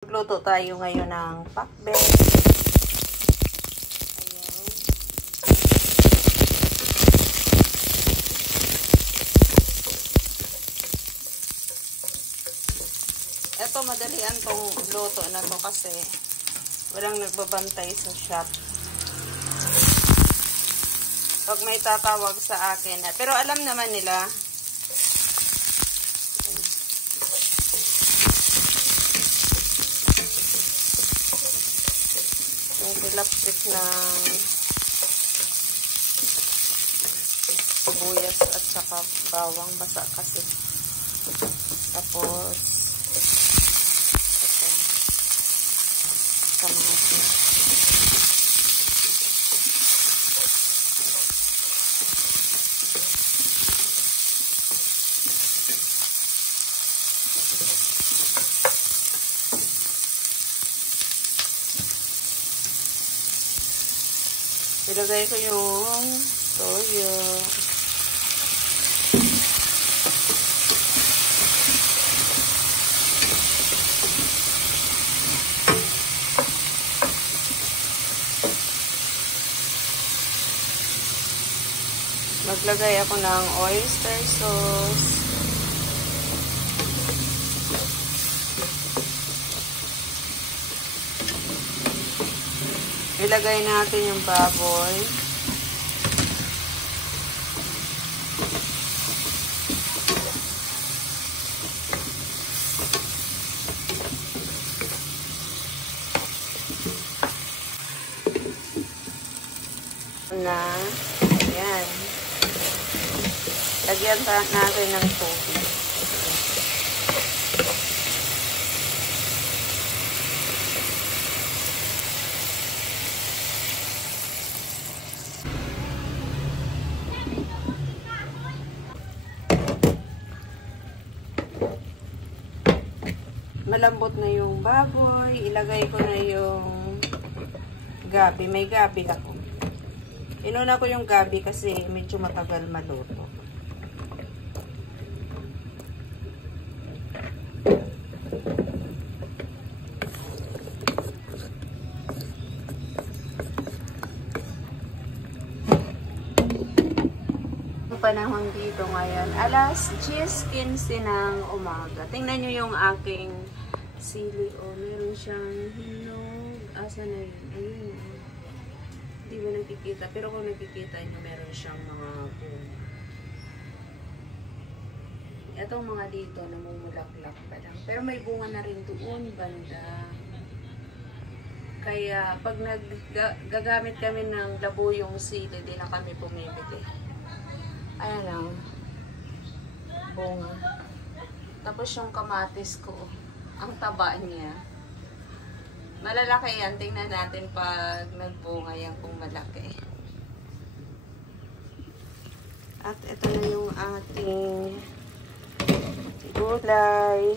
Magluto tayo ngayon ng pakbet. Ito, madalian tong luto na to kasi walang nagbabantay sa shop. Pag may tatawag sa akin, pero alam naman nila. Yung tilapit ng sibuyas at saka bawang basa kasi. Tapos ito, kamatis. Ilagay ko yung toyo. Maglagay ako ng oyster sauce. Ilagay natin yung baboy. Ayan. Lagyan natin ng tubig. Malambot na yung baboy. Ilagay ko na yung gabi. May gabi ako. Inuna ko yung gabi kasi medyo matagal maluto. Panahon dito ngayon, alas 10:15 ng umaga. Tingnan nyo yung aking sili. O, meron siyang hinog. Asa na yun? Ayun. Hindi ba nakikita? Pero kung nakikita nyo, meron siyang mga bunga. Itong mga dito, namumulaklak pa lang. Pero may bunga na rin doon, banda. Kaya, pag gagamit kami ng labuyong sili, di na kami pumibili. Ayan lang. Bunga. Tapos yung kamatis ko. Ang taba niya. Malalaki yan. Tingnan natin pag nagbunga yan kung malaki. At ito na yung ating gulay.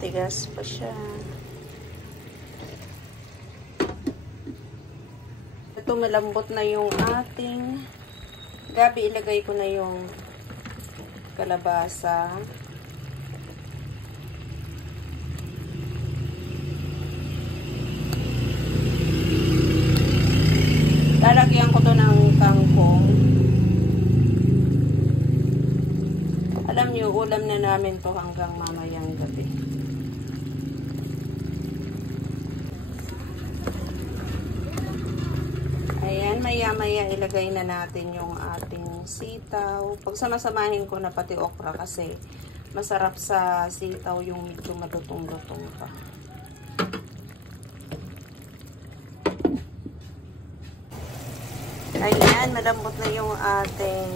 Tigas pa siya. Ito, malambot na yung ating gabi. Ilagay ko na yung kalabasa. Lalagyan ko to ng kangkong. Alam nyo, ulam na namin to hanggang mamayang gabi. Ayan, maya-maya ilagay na natin yung ating sitaw. Pagsamasamahin ko na pati okra kasi masarap sa sitaw yung medyo malutong-lutong pa. Ayan, malambot na yung ating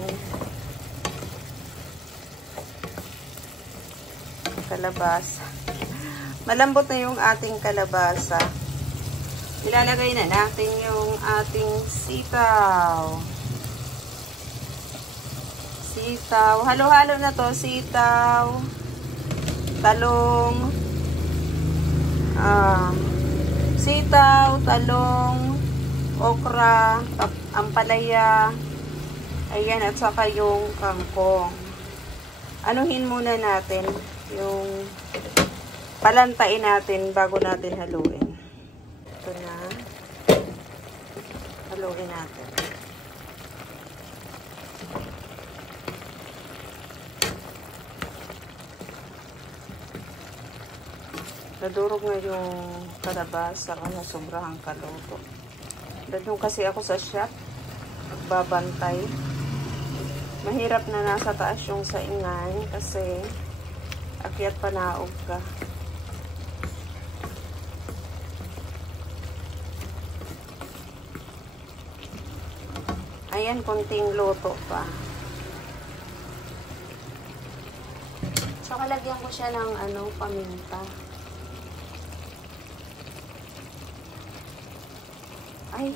kalabasa. Malambot na yung ating kalabasa. Ilalagay na natin yung ating sitaw. Sitaw. Halo-halo na to. Sitaw. Talong. Sitaw, talong, okra, ampalaya, ayan, at saka yung kangkong. Anuhin muna natin yung palantain natin bago natin haluin. Ito na. Haluin natin. Nadurog na yung kalabasa kasi sobrang kaluto. Doon kasi ako sa shop, nagbabantay. Mahirap na nasa taas yung saingan kasi akyat panaog ka. Ayan, konting luto pa. Saka lagyan ko siya ng paminta. Ay.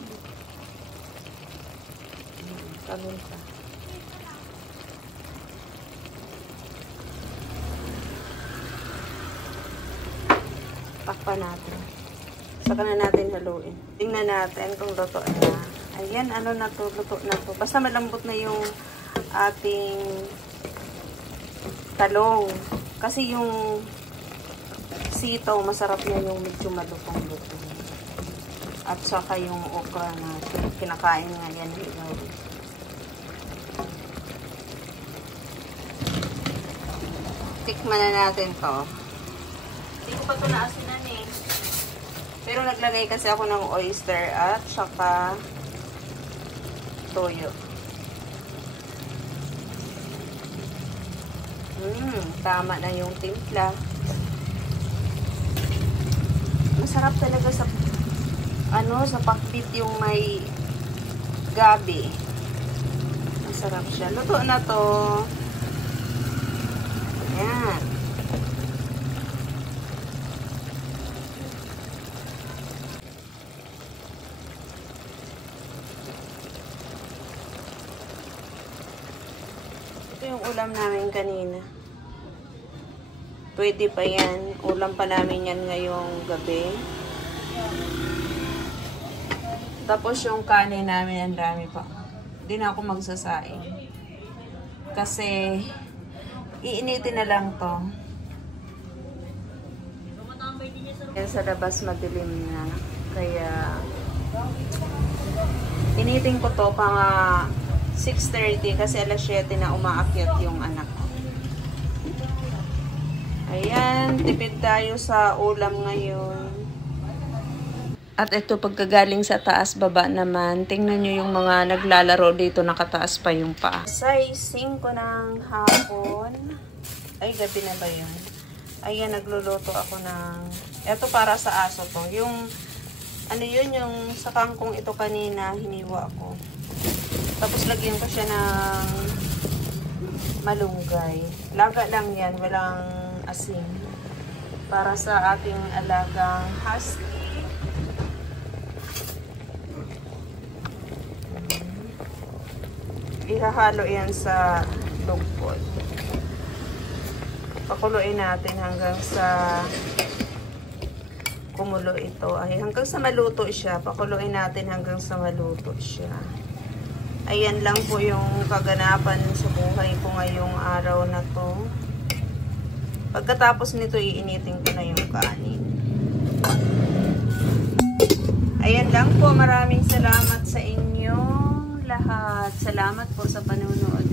Paminta. Takpan natin. Saka na natin haluin. Tingnan natin kung luto na. Ayan, na to, luto na to. Basta malambot na yung ating talong. Kasi yung sitaw, masarap na yung medyo malutong-lutong. At saka yung okra natin. Kinakain nga yan. Tikman na natin to. Hindi ko pa ito naasinan eh. Pero naglagay kasi ako ng oyster at saka toyo. Tama na yung timpla. Masarap talaga sa sa pakbit yung may gabi. Masarap siya. Luto na to. Ayan. Ito yung ulam namin kanina. Pwede pa yan. Ulam pa namin yan ngayong gabi. Tapos yung kanin namin, ang dami pa. Hindi na ako magsasaing. Kasi, iinitin na lang to. Yan sa labas madilim na. Kaya, initin ko to pang 6:30 kasi alas 7 na umaakyat yung anak ko. Ayan, tipid tayo sa ulam ngayon. At ito, pagkagaling sa taas, baba naman. Tingnan nyo yung mga naglalaro dito, nakataas pa yung paa. Size 5 ng hapon. Ay, gabi na ba yun? Ayan, nagluluto ako ng... Ito para sa aso to. Yung, yung sa kangkong ito kanina, hiniwa ko. Tapos lagyan ko siya ng malunggay. Laga lang yan, walang asin. Para sa ating alagang husky. Ihahalo yan sa lugpot. Pakuluin natin hanggang sa kumulo ito. Ay, hanggang sa maluto siya. Pakuluin natin hanggang sa maluto siya. Ayan lang po yung kaganapan sa buhay ko ngayong araw na to. Pagkatapos nito, iinitin ko na yung kanin. Ayan lang po. Maraming salamat sa inyo lahat. Salamat po sa panonood.